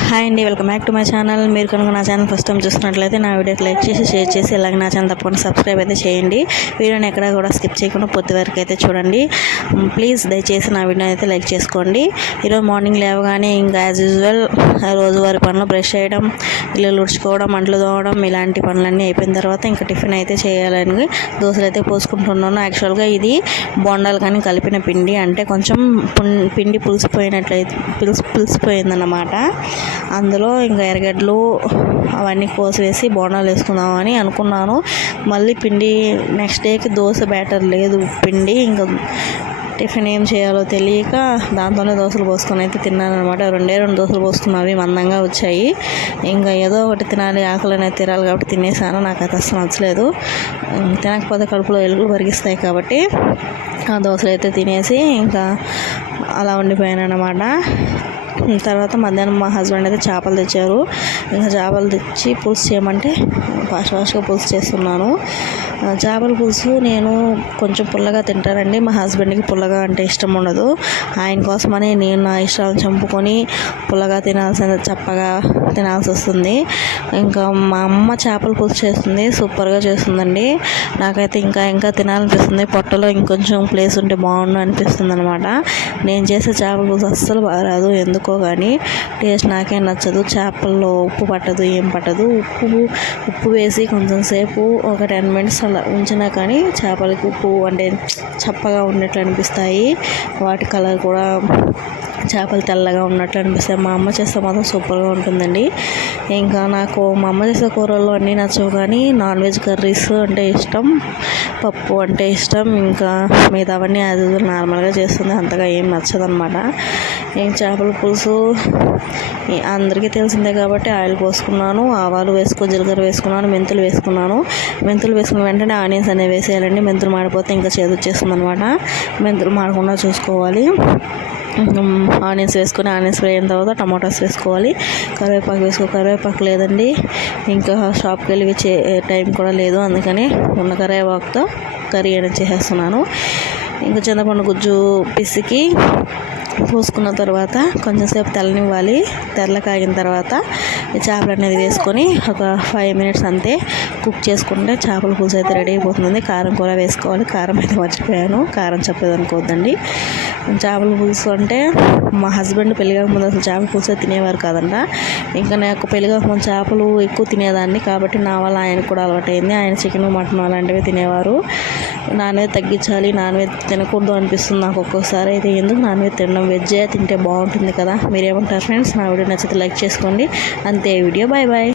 Hi అండి, welcome back to my channel. మీరు కనుక నా ఛానల్ ఫస్ట్ టైం చూస్తున్నట్లయితే నా వీడియోకి లైక్ చేసి షేర్ చేసి అలాగే నా ఛానల్ తప్పకుండా సబ్స్క్రైబ్ అయితే చేయండి. వీడియోని ఎక్కడ కూడా స్కిప్ చేయకుండా పూర్తి వరకు అయితే చూడండి. ప్లీజ్ దయచేసి నా వీడియో అయితే లైక్ చేసుకోండి. ఈరోజు మార్నింగ్ లేవగానే ఇంకా యాజ్ యూజువల్ రోజువారి పనులు బ్రష్ చేయడం, ఇల్లు ఉడుచుకోవడం, అంట్లు తోమడం ఇలాంటి పనులన్నీ అయిపోయిన తర్వాత ఇంకా టిఫిన్ అయితే చేయాలని దోశలు అయితే పోసుకుంటున్నాను. యాక్చువల్గా ఇది బొండాలు కానీ కలిపిన పిండి, అంటే కొంచెం పిండి పులిసిపోయినట్లయితే పులిసిపోయిందన్నమాట. అందులో ఇంకా ఎర్రగడ్డలు అవన్నీ కోసివేసి బోండాలు వేసుకుందామని అనుకున్నాను. మళ్ళీ పిండి నెక్స్ట్ డేకి దోశ బ్యాటర్ లేదు పిండి, ఇంకా టిఫిన్ ఏం చేయాలో తెలియక దాంతోనే దోశలు పోసుకొని అయితే తిన్నాను అనమాట. రెండు దోశలు పోసుకున్నవి మందంగా వచ్చాయి. ఇంకా ఏదో ఒకటి తినాలి, ఆకలి అనేది తినాలి కాబట్టి తినేసాను. నాకు అది అసలు నచ్చలేదు. తినకపోతే కడుపులో ఎలుకలు పరిగిస్తాయి కాబట్టి ఆ దోశలు అయితే తినేసి ఇంకా అలా ఉండిపోయాను అనమాట. తర్వాత మధ్యాహ్నం మా హస్బెండ్ అయితే చేపలు తెచ్చారు. ఇంకా చేపలు తెచ్చి పులుసు చేయమంటే ఫాస్ట్గా పులుసు చేస్తున్నాను. చేపల పులుసు నేను కొంచెం పుల్లగా తింటానండి. మా హస్బెండ్కి పుల్లగా అంటే ఇష్టం ఉండదు. ఆయన కోసమని నేను నా ఇష్టాలను చంపుకొని పుల్లగా చప్పగా తినాల్సి వస్తుంది. ఇంకా మా అమ్మ చేపల పులుసు చేస్తుంది, సూపర్గా చేస్తుందండి. నాకైతే ఇంకా తినాలనిపిస్తుంది. పొట్టలో ఇంకొంచెం ప్లేస్ ఉంటే బాగుండు అనిపిస్తుంది అనమాట. నేను చేసే చేపల పులుసు అస్సలు బాగా రాదు, ఎందుకో కానీ టేస్ట్ నాకేం నచ్చదు. చేపల్లో ఉప్పు పట్టదు, ఏం పట్టదు. ఉప్పు వేసి కొంచెం సేపు ఒక 10 minutes అలా ఉంచినా కానీ చేపలకి ఉప్పు అంటే చప్పగా ఉన్నట్లు అనిపిస్తాయి. వాటి కలర్ కూడా చేపలు తెల్లగా ఉన్నట్లు అనిపిస్తాయి. మా అమ్మ చేస్తే మాత్రం సూపర్గా ఉంటుందండి. ఇంకా నాకు మా అమ్మ చేసే కూరల్లో అన్నీ నచ్చవు, కానీ నాన్ వెజ్ కర్రీస్ అంటే ఇష్టం, పప్పు అంటే ఇష్టం. ఇంకా మిగతావన్నీ అది నార్మల్గా చేస్తుంది, అంతగా ఏం నచ్చదనమాట. చేపల పులుసు అందరికీ తెలిసిందే కాబట్టి ఆయిల్ పోసుకున్నాను, ఆవాలు జీలకర్ర వేసుకున్నాను, మెంతులు వేసుకున్నాను. మెంతులు వేసుకున్న వెంటనే ఆనియన్స్ అనేవి వేసేయాలండి. మెంతులు మాడిపోతే ఇంకా చేదు వచ్చేస్తుంది అనమాట. మెంతులు మాడకుండా చూసుకోవాలి. ఆనియన్స్ వేసుకొని ఆనియన్స్ వేయిన తర్వాత టమాటాస్ వేసుకోవాలి. కరివేపాకు లేదండి, ఇంకా షాప్కి వెళ్ళి టైం కూడా లేదు, అందుకని ఉన్న కరివేపాకుతో కర్రీ అనేది చేసేస్తున్నాను. ఇంకా చింతపండు గుజ్జు పిసికి పోసుకున్న తర్వాత కొంచెం సేపు తెల్లనివ్వాలి. తెల్ల కాగిన తర్వాత చేపలు అనేది వేసుకొని ఒక 5 minutes అంతే కుక్ చేసుకుంటే చేపల పులుసు అయితే రెడీ అయిపోతుంది. కారం కూడా వేసుకోవాలి. కారం అయితే మర్చిపోయాను, కారం చెప్పేది అనుకోవద్దండి. చేపల పులుసు అంటే మా హస్బెండ్ పెళ్లి కాకముందు అసలు చేపల పులుసు తినేవారు కాదంట. ఇంకా నాకు పెళ్లి కాకముందు చేపలు ఎక్కువ తినేదాన్ని కాబట్టి నా వల్ల ఆయనకు కూడా అలవాటైంది. ఆయన చికెన్, మటన్ అలాంటివి తినేవారు. నాన్ వెజ్ తగ్గించాలి, నాన్ వెజ్ తినకూడదు అనిపిస్తుంది నాకు ఒక్కొక్కసారి. అయితే ఎందుకు నాన్ వెజ్ తినడం, వెజ్ తింటే బాగుంటుంది కదా. మీరేమంటారు ఫ్రెండ్స్? నా వీడియో నచ్చితే లైక్ చేసుకోండి. అంతే వీడియో. Bye bye.